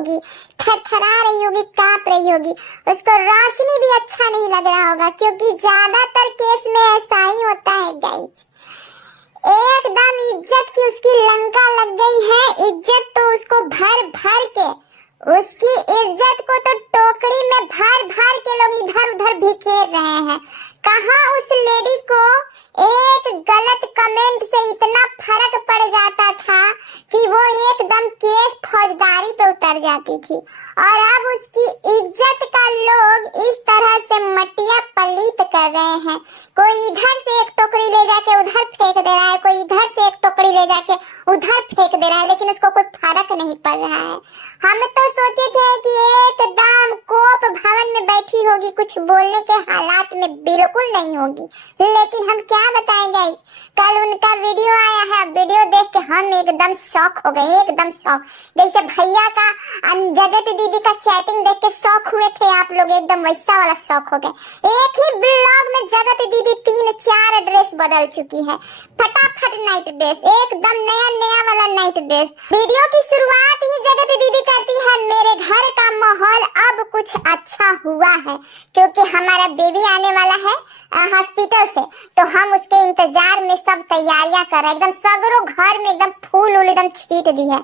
होगी, थरथरा रही होगी, कांप रही होगी। उसको रोशनी भी अच्छा नहीं लग रहा होगा, क्योंकि ज्यादातर केस में ऐसा ही होता है गाइस। एकदम इज्जत की उसकी लंका लग गई है। इज्जत तो उसको भर भर के, उसकी इज्जत को तो टोकरी में भर भर के लोग इधर उधर बिखेर रहे हैं। कहाँ उस लेडी को एक गलत कमेंट से इतना फर्क पड़ जाता था कि वो एकदम केस फौजदारी पे उतर जाती थी, और अब उसकी इज्जत का लोग इस तरह से मटिया पलीत कर रहे हैं। कोई इधर से एक टोकरी ले जाके उधर फेंक दे रहा है, कोई इधर से एक टोकरी ले जाके उधर फेंक दे रहा है, लेकिन उसको कोई फर्क नहीं पड़ रहा है। हम तो सोचे थे कि एकदम कोप भवन में बैठी होगी, कुछ बोलने के हालात में बिल्कुल नहीं होगी, लेकिन हम क्या बताएंगे। कल उनका वीडियो आया है, वीडियो देख के हम एकदम शॉक हो गए, एकदम शॉक। जैसे भैया का जगत दीदी का चैटिंग देख के शॉक हुए थे आप लोग, एकदम वैसा वाला शॉक हो गए। एक ही ब्लॉग में जगत दीदी 3-4 ड्रेस बदल चुकी है, फटाफट नाइट ड्रेस, एकदम नया नया वाला नाइट ड्रेस। वीडियो की शुरुआत ही जगत दीदी करती है, मेरे घर का माहौल अब कुछ अच्छा हुआ है, क्योंकि हमारा बेबी आने वाला है हॉस्पिटल से, तो हम उसके इंतजार में सब तैयारियां कर रहे हैं। एकदम सगरों घर में एकदम फूल एकदम छीट दी है,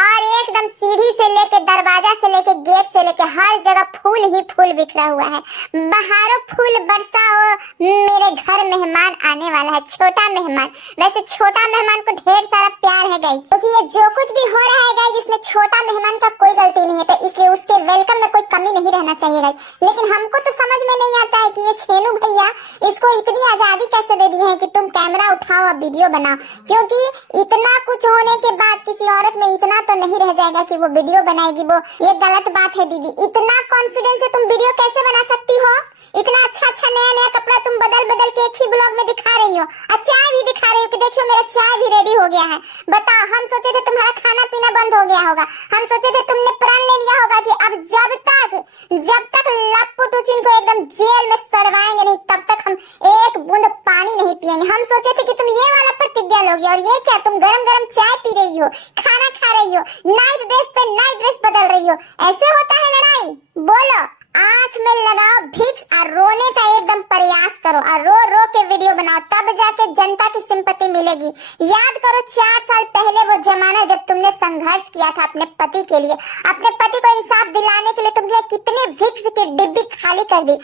और एकदम सीढ़ी से लेके दरवाजा से लेके गेट से लेके हर जगह फूल ही फूल बिखरा हुआ है। बाहरों फूल बरसा हो, मेरे घर मेहमान आने वाला है, छोटा मेहमान। वैसे छोटा मेहमान को ढेर सारा प्यार है गाइस, क्योंकि ये जो कुछ भी हो रहा है गाइस, इसमें छोटा मेहमान का कोई गलती नहीं है, तो इसलिए उसके वेलकम में कोई कमी नहीं रहना चाहिए गाइस। लेकिन हमको तो समझ में नहीं आता है कि ये छेनू भैया इसको इतनी आजादी कैसे दे दी है कि तुम कैमरा उठाओ और वीडियो बनाओ, क्योंकि इतना कुछ होने के बाद किसी औरत में इतना तो नहीं रह जाएगा कि वो वीडियो बनाएगी। वो ये गलत बात है दीदी, इतना कॉन्फिडेंस से तुम वीडियो कैसे बना सकती हो? इतना अच्छा अच्छा नया नया कपड़ा तुम बदल बदल के एक ही ब्लॉग में दिखा रही हो, और चाय भी दिखा रही हो कि देखियो मेरा चाय भी रेडी हो गया है। बताओ, हम सोचे थे तुम्हारा खाना पीना बंद हो गया होगा, हम सोचे थे तुमने प्रण ले लिया होगा कि अब जब तक लप्पू टुचिन को एकदम जेल में सड़वाएंगे नहीं, तब तक हम एक बूंद पानी नहीं पिएंगे। हम सोचे थे कि तुम ये वाला प्रतिज्ञा लोगी, और ये क्या, तुम गरम गरम चाय पी रही हो, खाना खा रही हो, नाइट ड्रेस पे नाइट ड्रेस बदल रही हो। ऐसे होता है लड़ाई? बोलो, आंख में लगाओ भिक्स और रोने का एकदम प्रयास करो, और रो रो के वीडियो बनाओ, तब जाके जनता की सिंपैथी मिलेगी। याद करो 4 साल पहले वो जमाना जब तुमने संघर्ष किया था अपने पति के लिए, अपने पति को इंसाफ दिलाने के लिए तुमने कितने भिक्स की डिब्बी खाली कर दी।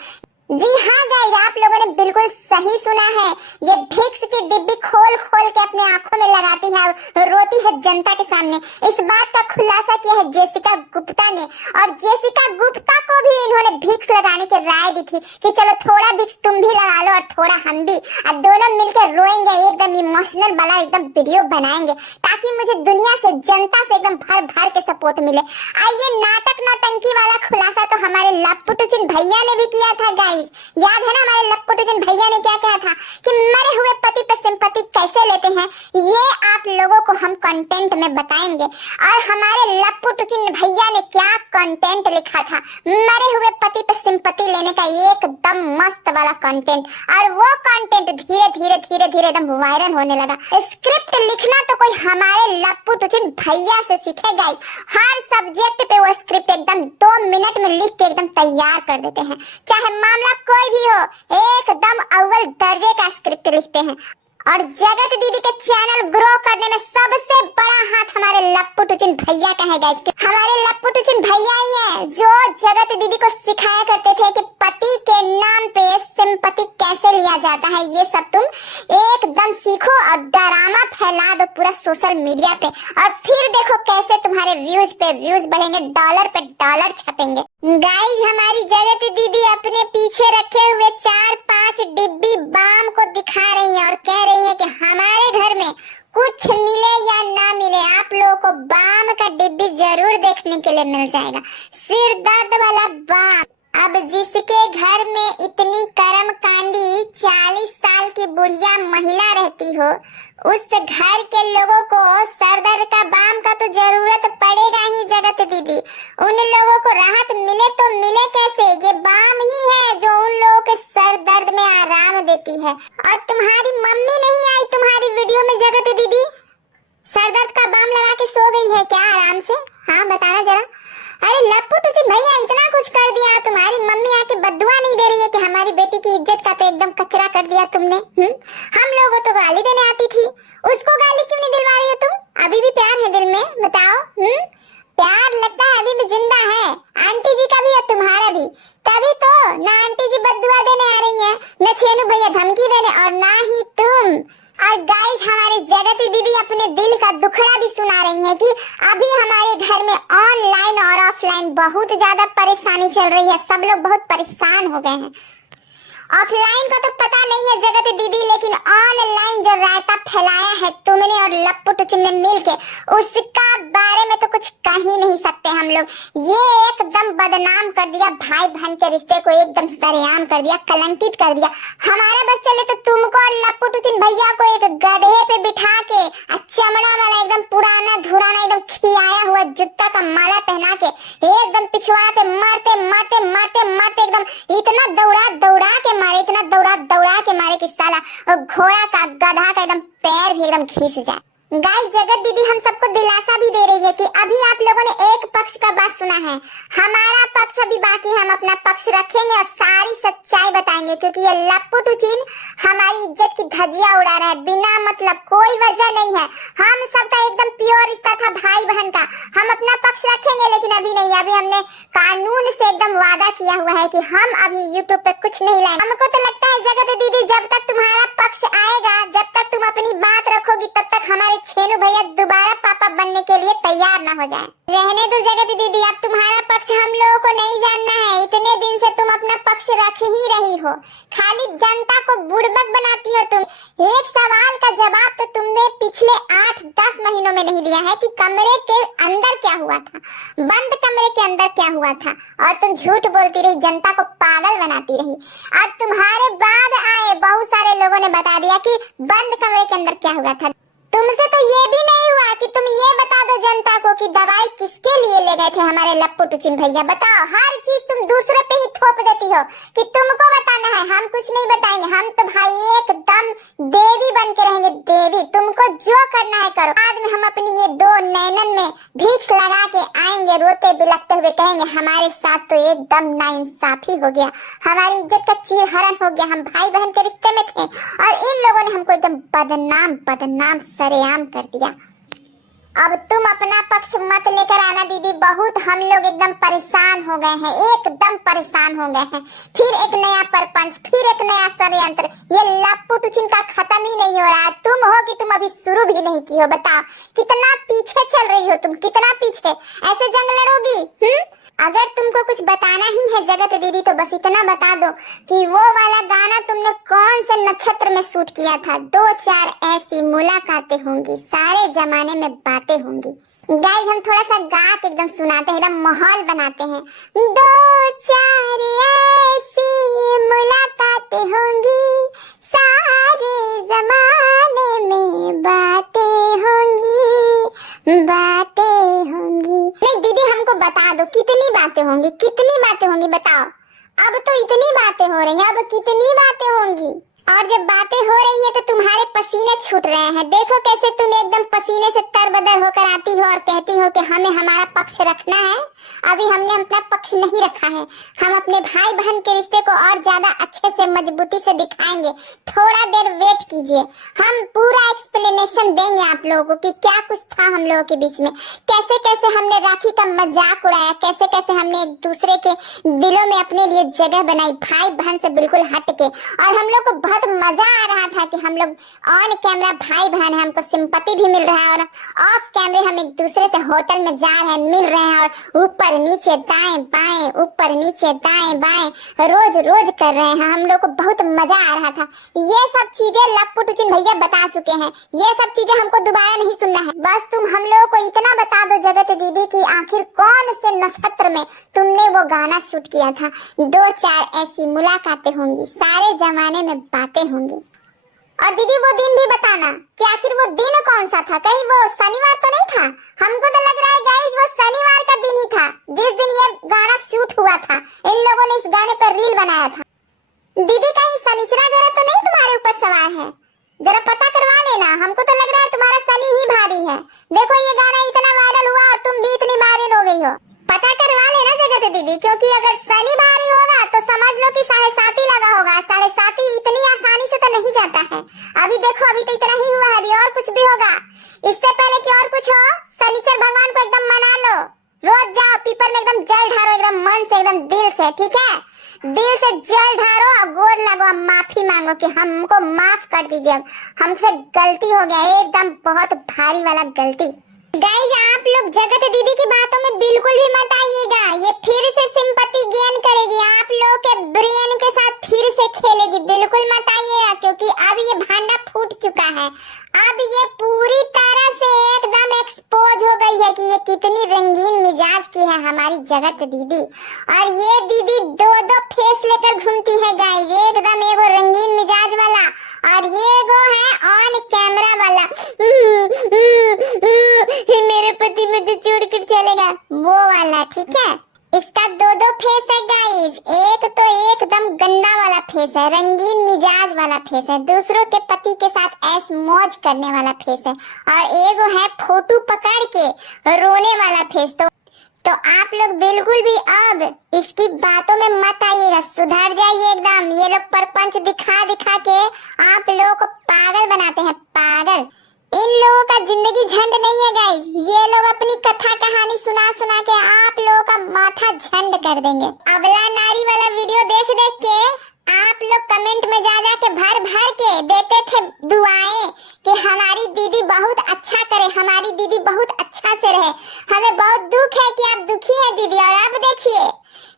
जी हाँ गाइस, आप लोगों ने बिल्कुल सही सुना है, ये भिक्स की डिब्बी खोल खोल के अपने आंखों में लगाती है और रोती है जनता के सामने। इस बात का खुलासा किया है जेसिका गुप्ता ने, और जेसिका गुप्ता को भी इन्होंने भिक्स लगाने की राय दी थी कि चलो थोड़ा भिक्स तुम भी लगा लो और थोड़ा हम भी, और दोनों मिलकर रोएंगे, एकदम इमोशनल वाला एकदम वीडियो बनाएंगे, ताकि मुझे दुनिया से, जनता से एकदम भर भर के सपोर्ट मिले। आइए, नाटक नौटंकी वाला खुलासा तो हमारे लप्पू टुचिन भैया ने भी किया था गाइस। याद है ना हमारे लप्पू टुचिन भैया ने क्या कहा था कि मरे हुए पति पे सिंपैथी कैसे लेते हैं, ये आप लोगों को हम कंटेंट में बताएंगे। और हमारे लप्पू टुचिन भैया ने क्या कंटेंट लिखा था, मरे हुए पति पे सिंपैथी लेने का एकदम मस्त वाला कंटेंट, और वो कंटेंट धीरे धीरे धीरे धीरे एकदम वायरल होने लगा। स्क्रिप्ट लिखना तो कोई हमारे लप्पू टुचिन भैया से सीखेगा ही, हर सब्जेक्ट पे वो स्क्रिप्ट एकदम 2 मिनट में लिख के एकदम तैयार कर देते हैं, चाहे मामला कोई भी हो, एकदम अव्वल दर्जे का स्क्रिप्ट लिखते हैं। और जगत दीदी के चैनल ग्रो करने में सबसे बड़ा हाथ हमारे लप्पू टुचिन भैया का है गाइस। हमारे लप्पू टुचिन भैया ही है जो जगत दीदी को सिखाया करते थे कि पति के नाम पे सिंपैथी कैसे लिया जाता है। ये सब तुम एकदम सीखो और ड्रामा फैला दो पूरा सोशल मीडिया पे, और फिर देखो कैसे तुम्हारे व्यूज पे व्यूज बढ़ेंगे, डॉलर पे डॉलर छपेंगे। गाइस, हमारी जगत दीदी अपने पीछे रखे हुए 4-5 डिब्बी बाम को दिखा रही है और कह रही है कि हमारे घर में कुछ मिले या ना मिले, आप लोगों को बाम का डिब्बी जरूर देखने के लिए मिल जाएगा, सिर दर्द वाला बाम। अब जिसके घर में इतनी कर्म कांडी 40 साल की बुढ़िया महिला रहती हो, उस घर के लोगों को सर दर्द का बाम का तो जरूरत पड़ेगा ही जगत दीदी। उन लोगों को राहत मिले तो मिले कैसे, ये बाम ही है जो उन लोगों के सर दर्द में आराम देती है। और तुम्हारी मम्मी नहीं आई तुम्हारी वीडियो में जगत दीदी, सर दर्द का बाम लगा के सो गई है क्या आराम से? हाँ बताना जरा। अरे लप्पू टुचुन भैया इतना कुछ कर दिया, तुम्हारी मम्मी आके बद्दुआ नहीं दे रही है कि हमारी बेटी की इज्जत का तो एकदम कचरा कर दिया तुमने। हम लोगों तो गाली देने आती थी, उसको गाली क्यों नहीं दिलवा रही हो तुम? अभी भी प्यार है दिल में, बताओ। प्यार लगता है अभी भी जिंदा है, आंटी जी का भी और तुम्हारा भी। तभी तो ना आंटी जी बद्दुआ देने आ रही हैं, न छेनू भैया धमकी देने, और ना ही तुम। और गाइस हमारे जगती दीदी अपने दिल का दुखड़ा भी सुना रही हैं कि अभी हमारे घर में ऑनलाइन और ऑफलाइन बहुत ज्यादा परेशानी चल रही है, सब लोग बहुत परेशान हो गए हैं। ऑफलाइन का तो पता नहीं है जगत दीदी, लेकिन ऑनलाइन जो रायता फैलाया है तुमने और लप्पू टुचुन ने मिलके, उसका बारे में तो कुछ कह ही नहीं सकते हम लोग। ये एकदम बदनाम कर दिया भाई बहन के रिश्ते को, एकदम सरेआम कर दिया, कलंकित कर दिया। हमारा बस चले तो तुमको और लप्पू टुचुन भैया को एक गधे पे बिठा के चमड़ा वाला एकदम पुराना धुराना एकदम खियाया हुआ जूता का माला पहना के एकदम पिछवाड़ा पे मारते मारते मारते मारते एकदम इतना दौड़ा दौड़ा के मारे, इतना दौड़ा दौड़ा के मारे कि साला और घोड़ा का गधा का एकदम पैर भी एकदम खींच जाए। गाइस जगत दीदी हम सबको दिलासा भी दे रही है कि अभी आप लोगों ने एक पक्ष का बात सुना है, हमारा पक्ष अभी बाकी, हम अपना पक्ष रखेंगे और सारी सच्चाई बताएंगे, क्योंकि ये लप्पू टुचुन हमारी इज्जत की धज्जियां उड़ा रहा है बिना मतलब, कोई वजह नहीं है। हम सबका एकदम प्योर रिश्ता था भाई बहन का, हम अपना पक्ष रखेंगे, लेकिन अभी नहीं। अभी हमने कानून से एकदम वादा किया हुआ है कि हम अभी यूट्यूब पे कुछ नहीं लाएंगे। हमको तो लगता है जगत दीदी जब तक तुम्हारा पक्ष आएगा, जब तक तुम अपनी बात रखोगी, तब तक हमारे छेनू भैया दोबारा पापा बनने के लिए तैयार ना हो जाए। रहने दो जगत दीदी, अब तुम्हारा पक्ष हम लोगों को नहीं जानना है। इतने दिन से तुम अपना पक्ष रख ही रही हो, खाली जनता को बुड़बक बनाती हो तुम। एक सवाल का जवाब तो तुमने पिछले 8-10 महीनों में नहीं दिया है कि कमरे के अंदर क्या हुआ था, बंद कमरे के अंदर क्या हुआ था, और तुम झूठ बोलती रही, जनता को पागल बनाती रही। और तुम्हारे बाद आए बहुत सारे लोगों ने बता दिया कि बंद कमरे के अंदर क्या हुआ था। तुमसे तो ये भी नहीं हुआ कि तुम ये बता दो जनता को कि दवाई किसके लिए ले गए थे हमारे लप्पू टुचुन भैया। बताओ, हर चीज तुम दूसरे पे ही थोप देती हो कि तुमको बताना है, हम कुछ नहीं बताएंगे। हम तो भाई एकदम देवी बन के रहेंगे, देवी। तुमको जो करना है करो। बाद में हम अपनी ये 2 नैनन में भीख लगा के आएंगे, रोते बिलखते हुए कहेंगे हमारे साथ तो एकदम नाइंसाफी हो गया, हमारी इज्जत का चीरहरण हो गया, हम भाई बहन के रिश्ते में थे और इन लोगों ने हमको एकदम बदनाम बदनाम सरेआम कर दिया। अब तुम अपना पक्ष मत लेकर आना दीदी, बहुत हम लोग एकदम परेशान हो गए हैं, एकदम परेशान हो गए हैं। फिर एक नया परपंच, फिर एक नया षड्यंत्र, ये लप्पू टुचुन का खत्म ही नहीं हो रहा। तुम हो कि तुम अभी शुरू भी नहीं की हो। बताओ कितना पीछे चल रही हो तुम, कितना पीछे, ऐसे जंग लड़ोगी? अगर तुमको कुछ बताना ही है जगत दीदी तो बस इतना बता दो कि वो वाला गाना तुमने कौन से नक्षत्र में शूट किया था। 2-4 ऐसी मुलाकातें होंगी, सारे जमाने में बातें होंगी। गाइस हम थोड़ा सा गा के एकदम सुनाते हैं, एकदम माहौल बनाते हैं। 2-4 ऐसी मुलाकातें होंगी, सारे जमाने में बातें होंगी, बातें होंगी। नहीं दीदी हमको बता दो कितनी बातें होंगी, कितनी बातें होंगी बताओ। अब तो इतनी बातें हो रही हैं, अब कितनी बातें होंगी? और जब बातें हो रही है तो तुम्हारे पसीने छूट रहे हैं। देखो कैसे तुम एकदम पसीने से तरबतर होकर आती हो और कहती हो कि हमें हमारा पक्ष रखना है। अभी हमने अपना पक्ष नहीं रखा है, हम अपने भाई बहन के रिश्ते को और ज्यादा अच्छे से मजबूती से दिखाएंगे। थोड़ा देर वेट कीजिए, हम पूरा एक्सप्लेनेशन देंगे आप लोगों को कि क्या कुछ था हम लोगों के बीच में, कैसे कैसे हमने राखी का मजाक उड़ाया, कैसे कैसे हमने एक दूसरे के दिलों में अपने लिए जगह बनाई, भाई बहन से बिल्कुल हट के। और हम लोग को बहुत मजा आ रहा था कि हम लोग ऑन कैमरा भाई बहन है, हमको सिंपैथी भी मिल रहा है, और ऑफ कैमरे हम एक दूसरे से होटल में जा रहे हैं, मिल रहे हैं, और ऊपर नीचे दाएं बाएं, ऊपर नीचे दाएं बाएं रोज रोज कर रहे हैं। हम लोग को बहुत मजा आ रहा था। ये सब चीजें लप्पू टुचुन भैया बता चुके हैं, ये सब चीजें हमको दोबारा नहीं सुनना है। बस तुम हम लोगों को इतना बता दो जगत दीदी कि आखिर कौन से नक्षत्र में तुमने वो गाना शूट किया था। 2-4 ऐसी मुलाकातें होंगी, सारे जमाने में बातें होंगी। और दीदी वो दिन भी बताना कि आखिर वो दिन कौन सा था, कहीं वो शनिवार तो नहीं था? हमको तो लग रहा है गाइस वो शनिवार का दिन ही था जिस दिन ये गाना शूट हुआ था। इन लोगों ने इस गाने पर रील बनाया था। दीदी कहीं शनिचरा ग्रह तो नहीं तुम्हारे ऊपर सवार है? जरा पता करवा लेना, हमको तो लग रहा है तुम्हारा शनि ही भारी है। देखो ये गाना इतना वायरल हुआ और तुम भी इतनी बार दीदी, क्योंकि अगर शनि भारी होगा तो समझ लो कि 7.5 ही लगा होगा। 7.5 इतनी आसानी से तो नहीं जाता है। अभी देखो, अभी तो इतना ही हुआ है, अभी और कुछ भी होगा। इससे पहले कि और कुछ हो, शनिचर भगवान को एकदम मना लो। रोज जाओ पीपर में एकदम जल ढारो, एकदम मन से, एकदम दिल से, ठीक है? दिल से जल ढारो और गोड़ लगो, माफी मांगो कि हमको माफ कर दीजिए, हमसे गलती हो गया, एकदम बहुत भारी वाला गलती। गाइस, आप लोग जगत दीदी की बातों में बिल्कुल भी मत आइएगा। ये फिर से सिंपैथी गेन करेगी, आप लोगों के ब्रेन के साथ फिर से खेलेगी। बिल्कुल मत आइएगा, क्योंकि अब ये भांडा फूट चुका है। अब ये पूरी तरह से एकदम एक्सपोज हो गई है कि ये कितनी रंगीन मिजाज की है हमारी जगत दीदी। और ये दीदी दो फेस लेकर घूमती है गाइस, एकदम एगो रंगीन मिजाज वाला और ये गो है ऑन कैमरा वाला। मेरे पति मुझे छोड़कर चलेगा, वो वाला, ठीक है? इसका दो फेस है गाइस। एक तो एकदम गंदा वाला फेस है, रंगीन मिजाज वाला फेस है, दूसरों के पति के साथ ऐश मौज करने वाला फेस है, और एगो है फोटो पकड़ के रोने वाला फेस। तो आप लोग बिल्कुल भी अब इसकी बातों में मत आइएगा, सुधर जाइए एकदम। ये लोग परपंच दिखा दिखा के आप लोगों को पागल बनाते हैं, पागल। इन लोगों का जिंदगी झंड नहीं है गाइस, ये लोग अपनी कथा कहानी सुना सुना के आप लोगों का माथा झंड कर देंगे। अबला नारी वाला वीडियो देख देख के आप लोग कमेंट में जा जा के भर भर के देते थे दुआएं कि हमारी दीदी बहुत अच्छा करे, हमारी दीदी बहुत अच्छा से रहे। हमें बहुत दुख है कि आप दुखी हैं दीदी। और अब देखिए,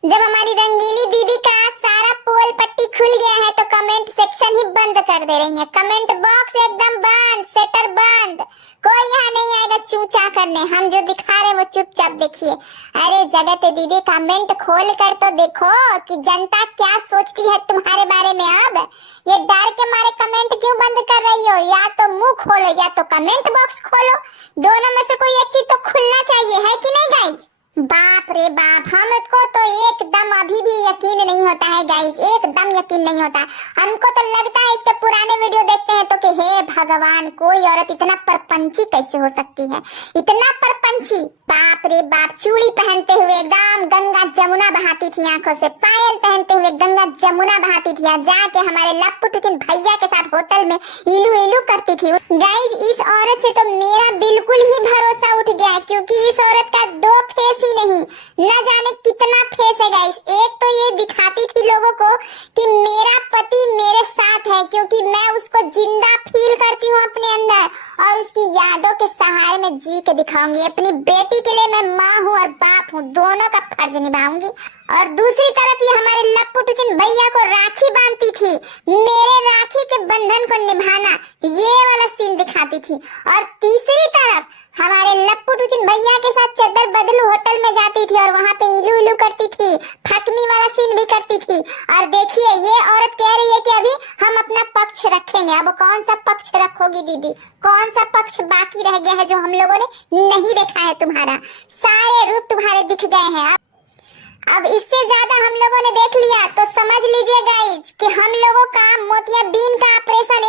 जब हमारी रंगीली दीदी का सारा पोल पट्टी खुल गया है तो कमेंट सेक्शन ही बंद कर दे रही है। कमेंट बॉक्स एकदम बंद, सेटर बंद, कोई यहाँ नहीं आएगा चूचा करने। हम जो दिखा रहे वो चुपचाप देखिए। अरे जगत दीदी, कमेंट खोल कर तो देखो कि जनता क्या सोचती है तुम्हारे बारे में। अब ये डर के मारे कमेंट क्यों बंद कर रही हो? या तो मुंह खोलो या तो कमेंट बॉक्स खोलो, दोनों में से कोई एक चीज तो खुलना चाहिए, है कि नहीं गाइज? बाप रे बाप, हमको तो एकदम अभी भी यकीन नहीं होता है गाइज, एकदम यकीन नहीं होता। हमको तो लगता है इसके पुराने वीडियो देखते हैं तो कि हे भगवान, कोई औरत इतना परपंची कैसे हो सकती है, इतना परपंची। बाप रे बाप, चूड़ी पहनते हुए एकदम गंगा जमुना बहाती थी आंखों से, पायल पहनते हुए गंगा जमुना बहाती थी, जाके हमारे लप्पू भैया के साथ होटल में इलू इलू करती थी। गाइज, इस औरत से तो मेरा बिल्कुल ही भरोसा उठ गया, क्योंकि इस औरत का दो फेस ही नहीं, न जाने कितना फेस है गाइस। एक तो ये दिखाती थी लोगों को कि मेरा पति मेरे साथ है, क्योंकि मैं उसको जिंदा फील करती हूँ अपने अंदर, और उसकी यादों के सहारे में जी के दिखाऊंगी। अपनी बेटी के लिए मैं माँ हूँ और बाप हूँ, दोनों का फर्ज निभाऊंगी। और दूसरी तरफ ये हमारे लप्पू भैया को राखी बांधती थी, मेरे राखी के बंधन को निभाना, ये वाला सीन दिखाती थी। और तीसरी तरफ हमारे लप्पू भैया के साथ चद्दर बदलू होटल में जाती थी और वहाँ पे इलू इलू करती थी, फकमी वाला सीन भी करती थी। और देखिए, ये औरत कह रही है कि अभी हम अपना पक्ष रखेंगे। अब कौन सा पक्ष रखोगी दीदी? कौन सा पक्ष बाकी रह गया है जो हम लोगों ने नहीं देखा है? तुम्हारा सारे रूप तुम्हारे दिख गए हैं। अब इससे ज्यादा हम लोगों ने देख लिया तो समझ लीजिए गाइज कि हम लोगों का मोतियाबिंद का ऑपरेशन